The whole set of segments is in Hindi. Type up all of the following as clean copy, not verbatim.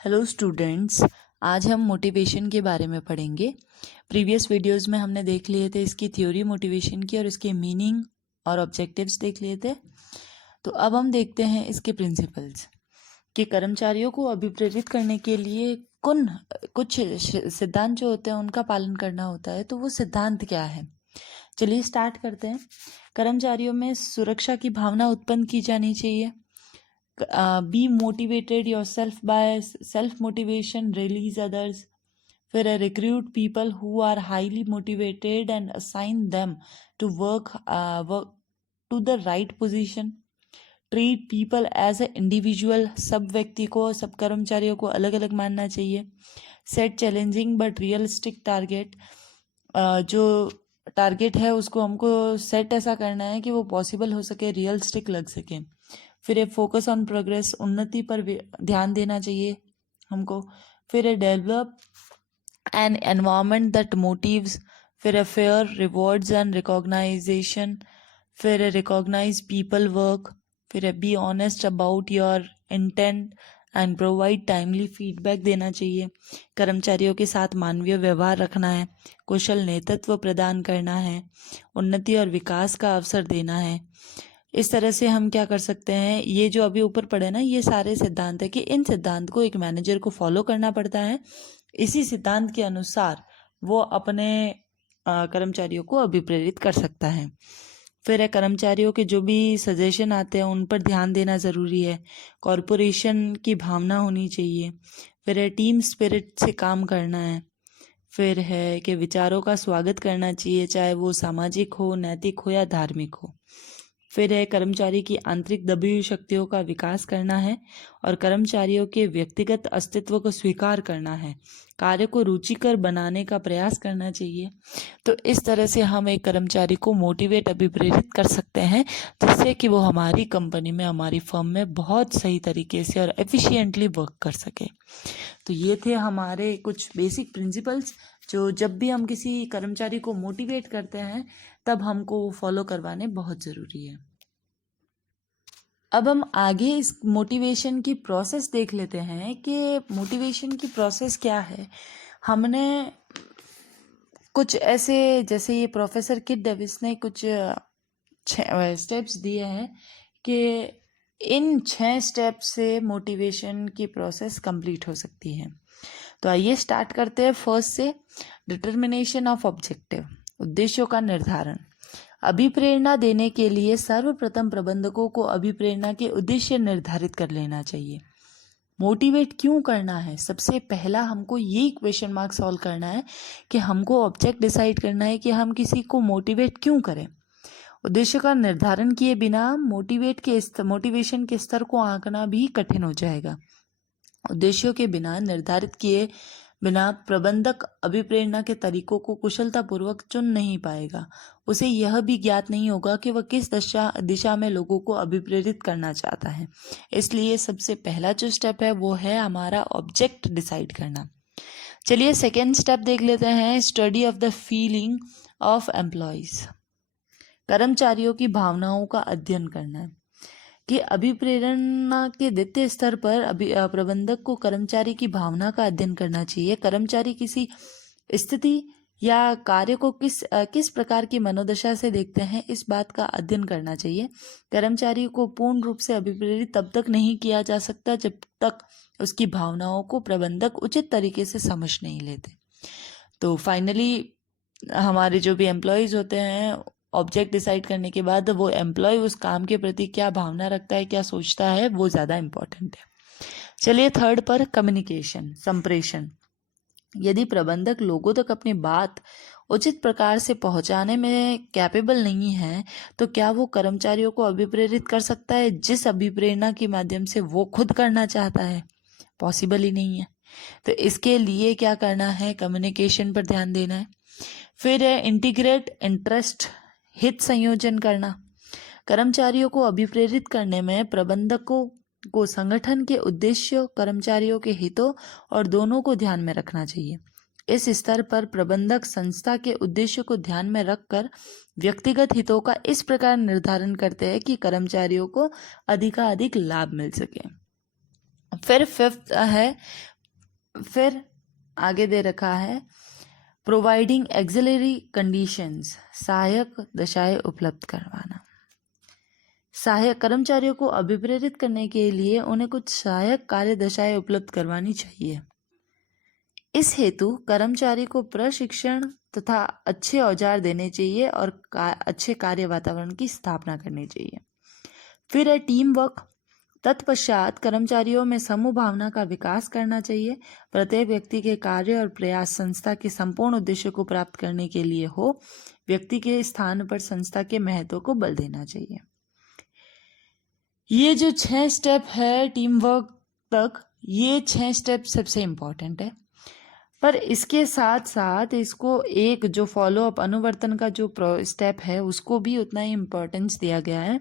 हेलो स्टूडेंट्स, आज हम मोटिवेशन के बारे में पढ़ेंगे। प्रीवियस वीडियोस में हमने देख लिए थे इसकी थ्योरी मोटिवेशन की और इसके मीनिंग और ऑब्जेक्टिव्स देख लिए थे। तो अब हम देखते हैं इसके प्रिंसिपल्स कि कर्मचारियों को अभिप्रेरित करने के लिए कुछ सिद्धांत जो होते हैं उनका पालन करना होता है। तो वो सिद्धांत क्या है, चलिए स्टार्ट करते हैं। कर्मचारियों में सुरक्षा की भावना उत्पन्न की जानी चाहिए। Be motivated yourself by self motivation release others. फिर recruit people who are highly motivated and assign them to work to the right position. Treat people as a individual, सब व्यक्ति को, सब कर्मचारियों को अलग अलग मानना चाहिए। Set challenging but realistic target, जो टारगेट है उसको हमको सेट ऐसा करना है कि वो पॉसिबल हो सके, रियलिस्टिक लग सके। फिर ए फोकस ऑन प्रोग्रेस, उन्नति पर ध्यान देना चाहिए हमको। फिर a develop an environment that motives. फिर a fair rewards and recognition. फिर ए रिकॉग्नाइज पीपल वर्क। फिर a be honest about your intent and provide timely feedback देना चाहिए। कर्मचारियों के साथ मानवीय व्यवहार रखना है। कुशल नेतृत्व प्रदान करना है। उन्नति और विकास का अवसर देना है। इस तरह से हम क्या कर सकते हैं, ये जो अभी ऊपर पढ़े ना, ये सारे सिद्धांत है कि इन सिद्धांत को एक मैनेजर को फॉलो करना पड़ता है। इसी सिद्धांत के अनुसार वो अपने कर्मचारियों को अभिप्रेरित कर सकता है। फिर कर्मचारियों के जो भी सजेशन आते हैं उन पर ध्यान देना ज़रूरी है। कॉरपोरेशन की भावना होनी चाहिए। फिर टीम स्पिरिट से काम करना है। फिर है कि विचारों का स्वागत करना चाहिए, चाहे वो सामाजिक हो, नैतिक हो या धार्मिक हो। फिर है कर्मचारी की आंतरिक दबी हुई शक्तियों का विकास करना है और कर्मचारियों के व्यक्तिगत अस्तित्व को स्वीकार करना है। कार्य को रुचिकर बनाने का प्रयास करना चाहिए। तो इस तरह से हम एक कर्मचारी को मोटिवेट, अभिप्रेरित कर सकते हैं जिससे कि वो हमारी कंपनी में, हमारी फर्म में बहुत सही तरीके से और एफिशिएंटली वर्क कर सके। तो ये थे हमारे कुछ बेसिक प्रिंसिपल्स जो जब भी हम किसी कर्मचारी को मोटिवेट करते हैं तब हमको वो फॉलो करवाने बहुत ज़रूरी है। अब हम आगे इस मोटिवेशन की प्रोसेस देख लेते हैं कि मोटिवेशन की प्रोसेस क्या है। हमने कुछ ऐसे, जैसे ये प्रोफेसर किट डेविस ने कुछ 6 स्टेप्स दिए हैं कि इन 6 स्टेप से मोटिवेशन की प्रोसेस कंप्लीट हो सकती है। तो आइए स्टार्ट करते हैं फर्स्ट से। डिटर्मिनेशन ऑफ ऑब्जेक्टिव, उद्देश्यों का निर्धारण। अभिप्रेरणा देने के लिए सर्वप्रथम प्रबंधकों को अभिप्रेरणा के उद्देश्य निर्धारित कर लेना चाहिए। मोटिवेट क्यों करना है, सबसे पहला हमको ये क्वेश्चन मार्क सॉल्व करना है कि हमको ऑब्जेक्ट डिसाइड करना है कि हम किसी को मोटिवेट क्यों करें। उद्देश्य का निर्धारण किए बिना मोटिवेशन के स्तर को आंकना भी कठिन हो जाएगा। उद्देश्यों के बिना, निर्धारित किए बिना प्रबंधक अभिप्रेरणा के तरीकों को कुशलतापूर्वक चुन नहीं पाएगा। उसे यह भी ज्ञात नहीं होगा कि वह किस दिशा में लोगों को अभिप्रेरित करना चाहता है। इसलिए सबसे पहला जो स्टेप है वो है हमारा ऑब्जेक्ट डिसाइड करना। चलिए सेकेंड स्टेप देख लेते हैं, study of the feeling of employees. कर्मचारियों की भावनाओं का अध्ययन करना है कि अभिप्रेरणा के द्वितीय स्तर पर प्रबंधक को कर्मचारी की भावना का अध्ययन करना चाहिए। कर्मचारी किसी स्थिति या कार्य को किस प्रकार की मनोदशा से देखते हैं, इस बात का अध्ययन करना चाहिए। कर्मचारी को पूर्ण रूप से अभिप्रेरित तब तक नहीं किया जा सकता जब तक उसकी भावनाओं को प्रबंधक उचित तरीके से समझ नहीं लेते। तो फाइनली हमारे जो भी एम्प्लॉयज होते हैं, ऑब्जेक्ट डिसाइड करने के बाद वो एम्प्लॉय उस काम के प्रति क्या भावना रखता है, क्या सोचता है, वो ज़्यादा इम्पोर्टेंट है। चलिए थर्ड पर, कम्युनिकेशन, संप्रेषण। यदि प्रबंधक लोगों तक अपनी बात उचित प्रकार से पहुंचाने में कैपेबल नहीं है तो क्या वो कर्मचारियों को अभिप्रेरित कर सकता है जिस अभिप्रेरणा के माध्यम से वो खुद करना चाहता है? पॉसिबल ही नहीं है। तो इसके लिए क्या करना है, कम्युनिकेशन पर ध्यान देना है। फिर है इंटीग्रेट इंटरेस्ट, हित संयोजन करना। कर्मचारियों को अभिप्रेरित करने में प्रबंधकों को संगठन के उद्देश्यों, कर्मचारियों के हितों और दोनों को ध्यान में रखना चाहिए। इस स्तर पर प्रबंधक संस्था के उद्देश्य को ध्यान में रखकर व्यक्तिगत हितों का इस प्रकार निर्धारण करते हैं कि कर्मचारियों को अधिकाधिक लाभ मिल सके। फिर फिफ्थ है फिर आगे दे रखा है प्रोवाइडिंग एक्सिलरी कंडीशंस, सहायक दशाएं उपलब्ध करवाना। सहायक कर्मचारियों को अभिप्रेरित करने के लिए उन्हें कुछ सहायक कार्य दशाएं उपलब्ध करवानी चाहिए। इस हेतु कर्मचारी को प्रशिक्षण तथा अच्छे औजार देने चाहिए और अच्छे कार्य वातावरण की स्थापना करनी चाहिए। फिर है टीम वर्क। तत्पश्चात कर्मचारियों में समूह भावना का विकास करना चाहिए। प्रत्येक व्यक्ति के कार्य और प्रयास संस्था के संपूर्ण उद्देश्य को प्राप्त करने के लिए हो। व्यक्ति के स्थान पर संस्था के महत्व को बल देना चाहिए। ये जो 6 स्टेप है टीम वर्क तक, ये 6 स्टेप सबसे इम्पोर्टेंट है, पर इसके साथ साथ इसको एक जो फॉलोअप अनुवर्तन का जो स्टेप है उसको भी उतना ही इम्पोर्टेंस दिया गया है।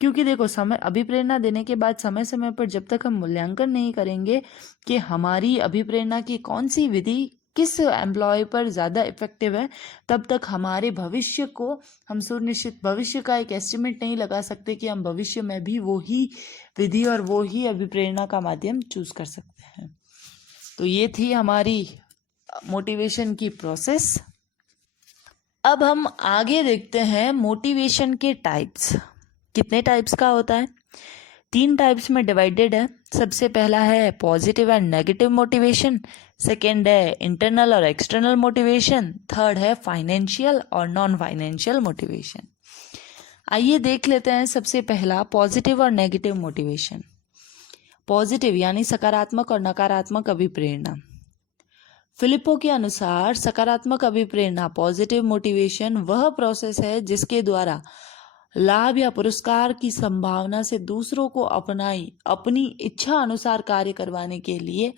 क्योंकि देखो, समय अभिप्रेरणा देने के बाद समय समय पर जब तक हम मूल्यांकन नहीं करेंगे कि हमारी अभिप्रेरणा की कौन सी विधि किस एम्प्लॉय पर ज़्यादा इफेक्टिव है, तब तक हमारे भविष्य को हम सुनिश्चित भविष्य का एक एस्टिमेट नहीं लगा सकते कि हम भविष्य में भी वो ही विधि और वो ही अभिप्रेरणा का माध्यम चूज कर सकते हैं। तो ये थी हमारी मोटिवेशन की प्रोसेस। अब हम आगे देखते हैं मोटिवेशन के टाइप्स। कितने टाइप्स का होता है? 3 टाइप्स में डिवाइडेड है। सबसे पहला है positive and negative motivation, second है इंटरनल और एक्सटर्नल मोटिवेशन, थर्ड है फाइनेंशियल और नॉन फाइनेंशियल मोटिवेशन। आइए देख लेते हैं सबसे पहला पॉजिटिव और नेगेटिव मोटिवेशन। पॉजिटिव यानी सकारात्मक और नकारात्मक अभिप्रेरणा। फिलिपो के अनुसार सकारात्मक अभिप्रेरणा पॉजिटिव मोटिवेशन वह प्रोसेस है जिसके द्वारा लाभ या पुरस्कार की संभावना से दूसरों को अपनी इच्छा अनुसार कार्य करवाने के लिए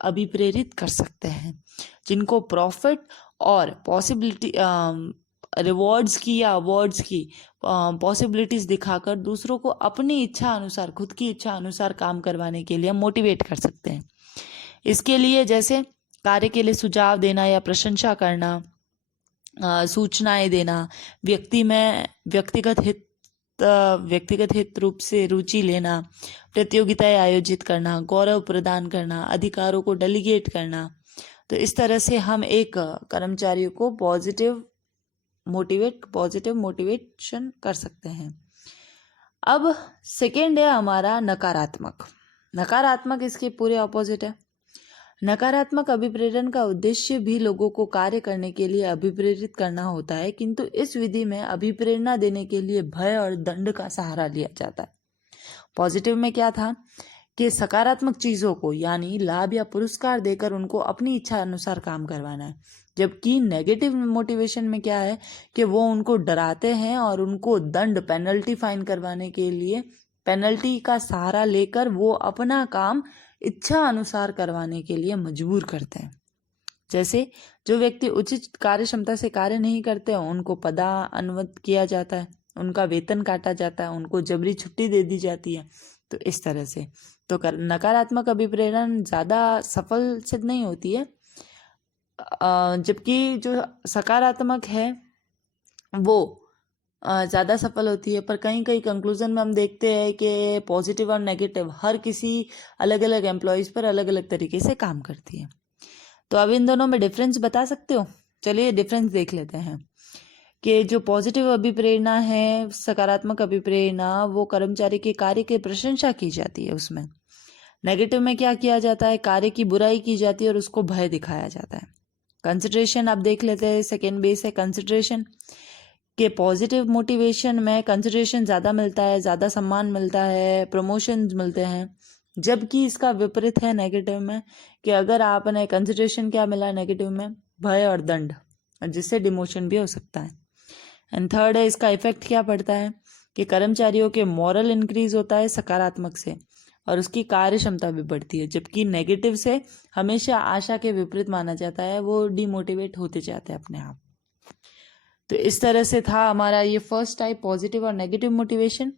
अभिप्रेरित कर सकते हैं, जिनको प्रॉफिट और पॉसिबिलिटी रिवॉर्ड्स की या अवार्ड्स की पॉसिबिलिटीज दिखाकर दूसरों को अपनी इच्छा अनुसार, खुद की इच्छा अनुसार काम करवाने के लिए मोटिवेट कर सकते हैं। इसके लिए जैसे कार्य के लिए सुझाव देना या प्रशंसा करना, सूचनाएं देना, व्यक्तिगत हित रूप से रुचि लेना, प्रतियोगिताएं आयोजित करना, गौरव प्रदान करना, अधिकारों को डेलीगेट करना। तो इस तरह से हम एक कर्मचारियों को पॉजिटिव मोटिवेशन कर सकते हैं। अब सेकेंड है हमारा नकारात्मक। नकारात्मक इसके पूरे ऑपोजिट है। नकारात्मक अभिप्रेरण का उद्देश्य भी लोगों को कार्य करने के लिए अभिप्रेरित करना होता है, किंतु इस विधि में अभिप्रेरणा देने के लिए भय और दंड का सहारा लिया जाता है। पॉजिटिव में क्या था कि सकारात्मक चीजों को यानी लाभ या पुरस्कार देकर उनको अपनी इच्छा अनुसार काम करवाना है, जबकि नेगेटिव मोटिवेशन में क्या है कि वो उनको डराते हैं और उनको दंड, पेनल्टी फाइन करवाने के लिए पेनल्टी का सहारा लेकर वो अपना काम इच्छा अनुसार करवाने के लिए मजबूर करते हैं। जैसे जो व्यक्ति उचित कार्य क्षमता से कार्य नहीं करते उनको पदान्वित किया जाता है, उनका वेतन काटा जाता है, उनको जबरी छुट्टी दे दी जाती है। तो इस तरह से तो नकारात्मक अभिप्रेरण ज़्यादा सफल सिद्ध नहीं होती है, जबकि जो सकारात्मक है वो ज़्यादा सफल होती है। पर कहीं कहीं कंक्लूजन में हम देखते हैं कि पॉजिटिव और नेगेटिव हर किसी अलग अलग एम्प्लॉयज़ पर अलग अलग तरीके से काम करती है। तो अब इन दोनों में डिफरेंस बता सकते हो? चलिए डिफरेंस देख लेते हैं कि जो पॉजिटिव अभिप्रेरणा है, सकारात्मक अभिप्रेरणा, वो कर्मचारी के कार्य की प्रशंसा की जाती है। उसमें नेगेटिव में क्या किया जाता है? कार्य की बुराई की जाती है और उसको भय दिखाया जाता है। कंसिडरेशन आप देख लेते हैं। सेकेंड बेस है कंसिडरेशन कि पॉजिटिव मोटिवेशन में कंसिडरेशन ज़्यादा मिलता है, ज़्यादा सम्मान मिलता है, प्रमोशन मिलते हैं, जबकि इसका विपरीत है नेगेटिव में कि अगर आपने कंसिडरेशन क्या मिला नेगेटिव में? भय और दंड, जिससे डिमोशन भी हो सकता है। एंड थर्ड है इसका इफेक्ट क्या पड़ता है कि कर्मचारियों के मॉरल इंक्रीज होता है सकारात्मक से और उसकी कार्य क्षमता भी बढ़ती है, जबकि नेगेटिव से हमेशा आशा के विपरीत माना जाता है, वो डिमोटिवेट होते जाते हैं अपने आप। तो इस तरह से था हमारा ये फर्स्ट टाइप पॉजिटिव और नेगेटिव मोटिवेशन।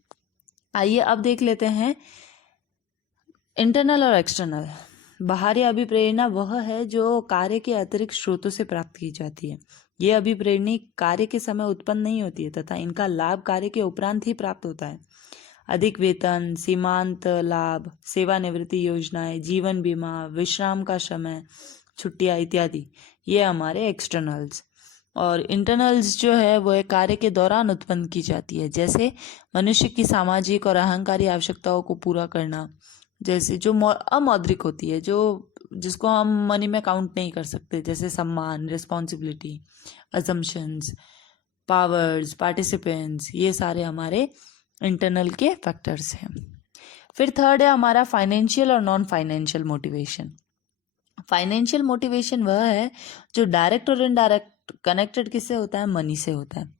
आइए अब देख लेते हैं इंटरनल और एक्सटर्नल। बाहरी अभिप्रेरणा वह है जो कार्य के अतिरिक्त स्रोतों से प्राप्त की जाती है। ये अभिप्रेरणा कार्य के समय उत्पन्न नहीं होती है तथा इनका लाभ कार्य के उपरांत ही प्राप्त होता है। अधिक वेतन, सीमांत लाभ, सेवानिवृत्ति योजनाएं, जीवन बीमा, विश्राम का समय, छुट्टियां इत्यादि, ये हमारे एक्सटर्नल्स। और इंटरनल्स जो है वो एक कार्य के दौरान उत्पन्न की जाती है, जैसे मनुष्य की सामाजिक और अहंकारी आवश्यकताओं को पूरा करना, जैसे जो अमौद्रिक होती है, जो जिसको हम मनी में काउंट नहीं कर सकते, जैसे सम्मान, रिस्पॉन्सिबिलिटी, अजम्पशंस, पावर्स, पार्टिसिपेंट्स, ये सारे हमारे इंटरनल के फैक्टर्स हैं। फिर थर्ड है हमारा फाइनेंशियल और non financial motivation. Financial motivation वह है जो डायरेक्ट और इनडायरेक्ट कनेक्टेड किससे होता है, मनी से होता है।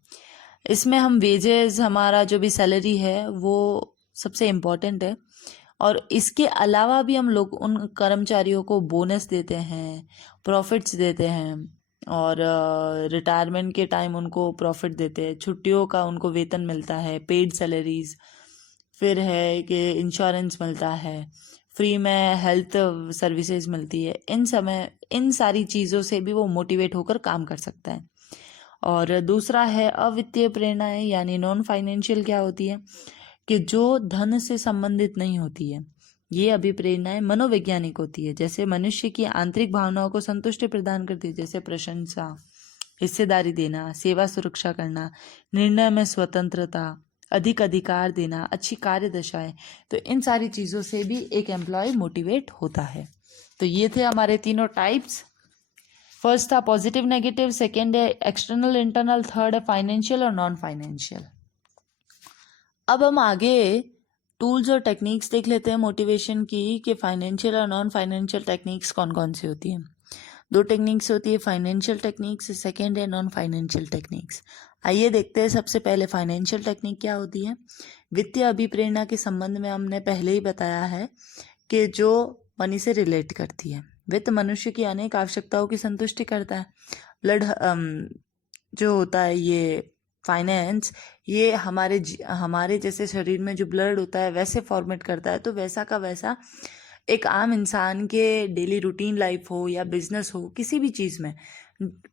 इसमें हम वेजेस, हमारा जो भी सैलरी है वो सबसे इम्पोर्टेंट है, और इसके अलावा भी हम लोग उन कर्मचारियों को बोनस देते हैं, प्रॉफिट्स देते हैं, और रिटायरमेंट के टाइम उनको प्रॉफिट देते हैं, छुट्टियों का उनको वेतन मिलता है, पेड सैलरीज, फिर है कि इंश्योरेंस मिलता है, फ्री में हेल्थ सर्विसेज मिलती है। इन सारी चीज़ों से भी वो मोटिवेट होकर काम कर सकता है। और दूसरा है अवित्तीय प्रेरणाएं, यानी नॉन फाइनेंशियल क्या होती है कि जो धन से संबंधित नहीं होती है। ये अभिप्रेरणाएं मनोवैज्ञानिक होती है, जैसे मनुष्य की आंतरिक भावनाओं को संतुष्टि प्रदान करती है, जैसे प्रशंसा, हिस्सेदारी देना, सेवा सुरक्षा करना, निर्णय में स्वतंत्रता, अधिक अधिकार देना, अच्छी कार्य दशाएं। तो इन सारी चीज़ों से भी एक एम्प्लॉय मोटिवेट होता है। तो ये थे हमारे तीनों टाइप्स। फर्स्ट था पॉजिटिव नेगेटिव, सेकेंड है एक्सटर्नल इंटरनल, थर्ड है फाइनेंशियल और नॉन फाइनेंशियल। अब हम आगे टूल्स और टेक्निक्स देख लेते हैं मोटिवेशन की, कि फाइनेंशियल और नॉन फाइनेंशियल टेक्निक्स कौन कौन सी होती हैं। दो टेक्निक्स होती है, फाइनेंशियल टेक्निक्स, सेकेंड है नॉन फाइनेंशियल टेक्निक्स। आइए देखते हैं सबसे पहले फाइनेंशियल टेक्निक क्या होती है। वित्तीय अभिप्रेरणा के संबंध में हमने पहले ही बताया है कि जो मनी से रिलेट करती है। वित्त मनुष्य की अनेक आवश्यकताओं की संतुष्टि करता है। ब्लड जो होता है ये फाइनेंस, ये हमारे जैसे शरीर में जो ब्लड होता है वैसे फॉर्मेट करता है। तो वैसा का वैसा एक आम इंसान के डेली रूटीन लाइफ हो या बिजनेस हो, किसी भी चीज़ में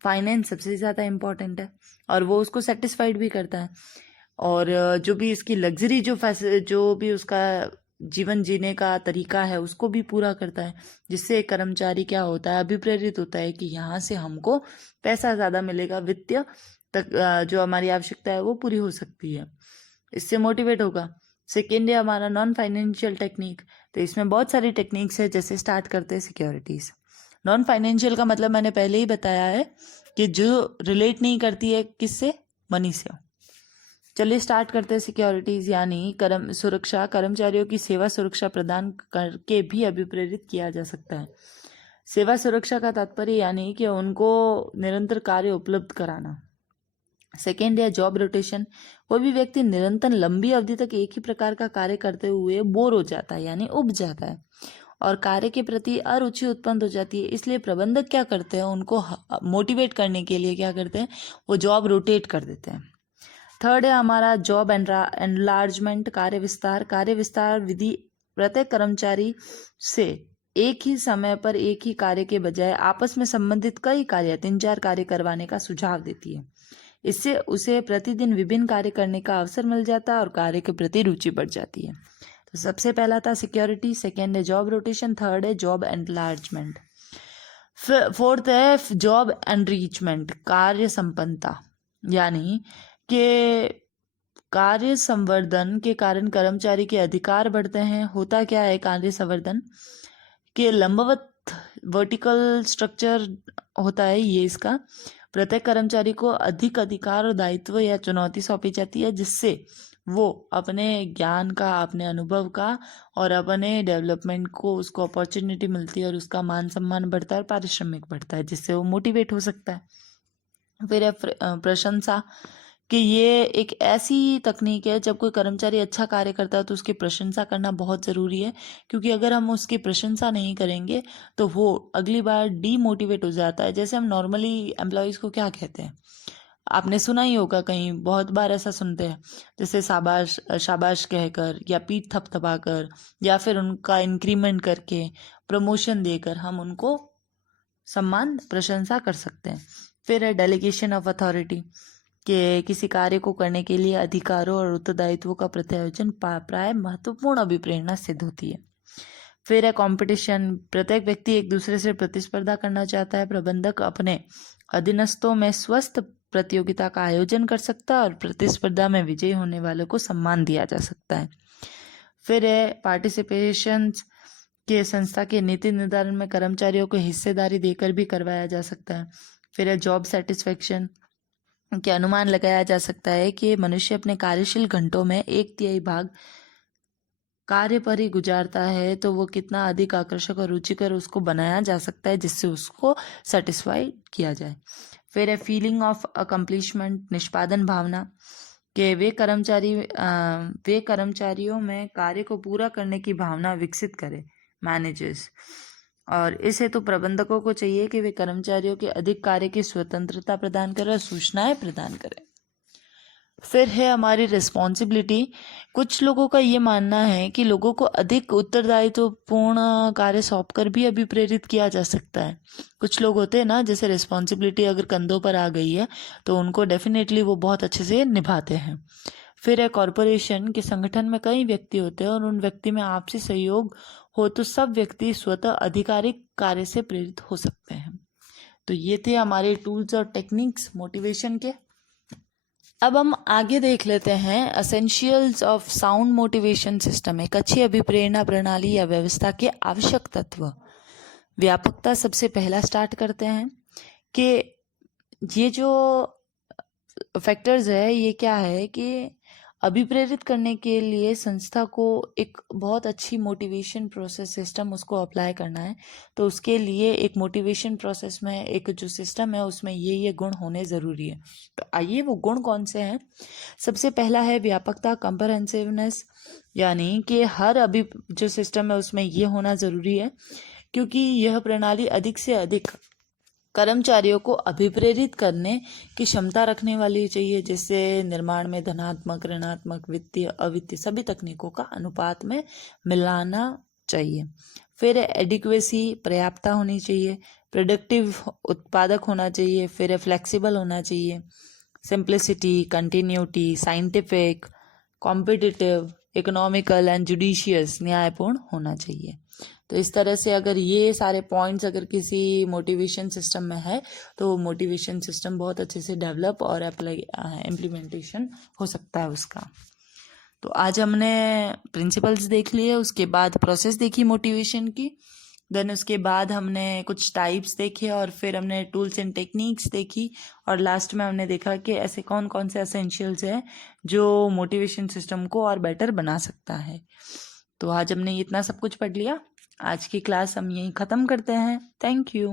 फाइनेंस सबसे ज़्यादा इम्पोर्टेंट है, और वो उसको सेटिस्फाइड भी करता है। और जो भी इसकी लग्जरी जो भी उसका जीवन जीने का तरीका है उसको भी पूरा करता है, जिससे एक कर्मचारी क्या होता है, अभिप्रेरित होता है कि यहाँ से हमको पैसा ज़्यादा मिलेगा, वित्तीय तक जो हमारी आवश्यकता है वो पूरी हो सकती है, इससे मोटिवेट होगा। सेकेंड है हमारा नॉन फाइनेंशियल टेक्निक। तो इसमें बहुत सारी टेक्निक्स है, जैसे स्टार्ट करते हैं सिक्योरिटीज़। नॉन फाइनेंशियल का मतलब मैंने पहले ही बताया है कि जो रिलेट नहीं करती है किससे, मनी से। चलिए स्टार्ट करते हैं सिक्योरिटीज़, यानी सुरक्षा, कर्मचारियों की सेवा सुरक्षा प्रदान करके भी अभिप्रेरित किया जा सकता है। सेवा सुरक्षा का तात्पर्य यानी कि उनको निरंतर कार्य उपलब्ध कराना। सेकेंड है जॉब रोटेशन। कोई भी व्यक्ति निरंतर लंबी अवधि तक एक ही प्रकार का कार्य करते हुए बोर हो जाता है, यानी उब जाता है, और कार्य के प्रति अरुचि उत्पन्न हो जाती है। इसलिए प्रबंधक क्या करते हैं, उनको मोटिवेट करने के लिए क्या करते हैं, वो जॉब रोटेट कर देते हैं। थर्ड है हमारा जॉब एनलार्जमेंट, कार्य विस्तार विधि प्रत्येक कर्मचारी से एक ही समय पर एक ही कार्य के बजाय आपस में संबंधित कई कार्य, 3-4 कार्य करवाने का सुझाव देती है। इससे उसे प्रतिदिन विभिन्न कार्य करने का अवसर मिल जाता है और कार्य के प्रति रुचि बढ़ जाती है। तो सबसे पहला था सिक्योरिटी, सेकेंड है जॉब रोटेशन, थर्ड है जॉब एनलार्जमेंट। फोर्थ है जॉब एनरिचमेंट, कार्य संपन्नता, यानी कि कार्य संवर्धन के कारण कर्मचारी के अधिकार बढ़ते हैं। होता क्या है कार्य संवर्धन के लंबवत वर्टिकल स्ट्रक्चर होता है ये इसका। प्रत्येक कर्मचारी को अधिक अधिकार और दायित्व या चुनौती सौंपी जाती है, जिससे वो अपने ज्ञान का, अपने अनुभव का और अपने डेवलपमेंट को उसको अपॉर्चुनिटी मिलती है, और उसका मान सम्मान बढ़ता है और पारिश्रमिक बढ़ता है, जिससे वो मोटिवेट हो सकता है। फिर है प्रशंसा, कि ये एक ऐसी तकनीक है जब कोई कर्मचारी अच्छा कार्य करता है तो उसकी प्रशंसा करना बहुत ज़रूरी है, क्योंकि अगर हम उसकी प्रशंसा नहीं करेंगे तो वो अगली बार डीमोटिवेट हो जाता है। जैसे हम नॉर्मली एम्प्लॉयज़ को क्या कहते हैं, आपने सुना ही होगा, कहीं बहुत बार ऐसा सुनते हैं, जैसे शाबाश शाबाश कहकर या पीठ थपथपाकर या फिर उनका इंक्रीमेंट करके, प्रमोशन देकर हम उनको सम्मान प्रशंसा कर सकते हैं। फिर है डेलीगेशन ऑफ अथॉरिटी, कि किसी कार्य को करने के लिए अधिकारों और उत्तरदायित्वों का प्रत्यायोजन प्राय महत्वपूर्ण अभिप्रेरणा सिद्ध होती है। फिर है कंपटीशन। प्रत्येक व्यक्ति एक दूसरे से प्रतिस्पर्धा करना चाहता है। प्रबंधक अपने अधीनस्थों में स्वस्थ प्रतियोगिता का आयोजन कर सकता है और प्रतिस्पर्धा में विजयी होने वालों को सम्मान दिया जा सकता है। फिर है पार्टिसिपेशन के संस्था के नीति निर्धारण में कर्मचारियों को हिस्सेदारी देकर भी करवाया जा सकता है। फिर है जॉब सेटिस्फेक्शन के अनुमान लगाया जा सकता है कि मनुष्य अपने कार्यशील घंटों में 1/3 भाग कार्य पर ही गुजारता है, तो वो कितना अधिक आकर्षक और रुचिकर उसको बनाया जा सकता है जिससे उसको सेटिस्फाई किया जाए। फिर है फीलिंग ऑफ अकम्प्लिशमेंट, निष्पादन भावना कि वे कर्मचारियों में कार्य को पूरा करने की भावना विकसित करें, मैनेजर्स। और इस हेतु प्रबंधकों को चाहिए कि वे कर्मचारियों के अधिक कार्य की स्वतंत्रता प्रदान करें और सूचनाएं प्रदान करें। फिर है हमारी रिस्पॉन्सिबिलिटी। कुछ लोगों का ये मानना है कि लोगों को अधिक उत्तरदायित्वपूर्ण कार्य सौंपकर भी अभिप्रेरित किया जा सकता है। कुछ लोग होते हैं ना, जैसे रिस्पॉन्सिबिलिटी अगर कंधों पर आ गई है तो उनको डेफिनेटली वो बहुत अच्छे से निभाते हैं। फिर है कॉरपोरेशन के संगठन में कई व्यक्ति होते हैं और उन व्यक्ति में आपसी सहयोग हो तो सब व्यक्ति स्वतः आधिकारिक कार्य से प्रेरित हो सकते हैं। तो ये थे हमारे टूल्स और टेक्निक्स मोटिवेशन के। अब हम आगे देख लेते हैं essentials of sound motivation system. एक अच्छी अभिप्रेरणा प्रणाली या व्यवस्था के आवश्यक तत्व। व्यापकता सबसे पहला स्टार्ट करते हैं कि ये जो फैक्टर्स है ये क्या है कि अभिप्रेरित करने के लिए संस्था को एक बहुत अच्छी मोटिवेशन प्रोसेस सिस्टम उसको अप्लाई करना है। तो उसके लिए एक मोटिवेशन प्रोसेस में एक जो सिस्टम है उसमें ये गुण होने ज़रूरी है। तो आइए वो गुण कौन से हैं। सबसे पहला है व्यापकता, कंप्रहेंसिवनेस, यानी कि हर जो सिस्टम है उसमें ये होना ज़रूरी है क्योंकि यह प्रणाली अधिक से अधिक कर्मचारियों को अभिप्रेरित करने की क्षमता रखने वाली चाहिए, जिससे निर्माण में धनात्मक, ऋणात्मक, वित्तीय, अवित्तीय सभी तकनीकों का अनुपात में मिलाना चाहिए। फिर एडिक्वेसी, पर्याप्तता होनी चाहिए। प्रोडक्टिव, उत्पादक होना चाहिए। फिर फ्लेक्सिबल होना चाहिए। Simplicity, continuity, scientific, competitive, economical and judicious, न्यायपूर्ण होना चाहिए। तो इस तरह से अगर ये सारे पॉइंट्स अगर किसी मोटिवेशन सिस्टम में है तो मोटिवेशन सिस्टम बहुत अच्छे से डेवलप और इम्प्लीमेंटेशन हो सकता है उसका। तो आज हमने प्रिंसिपल्स देख लिए, उसके बाद प्रोसेस देखी मोटिवेशन की, देन उसके बाद हमने कुछ टाइप्स देखे और फिर हमने टूल्स एंड टेक्निक्स देखी और लास्ट में हमने देखा कि ऐसे कौन कौन से एसेंशियल्स हैं जो मोटिवेशन सिस्टम को और बेटर बना सकता है। तो आज हमने इतना सब कुछ पढ़ लिया। आज की क्लास हम यहीं ख़त्म करते हैं। Thank you.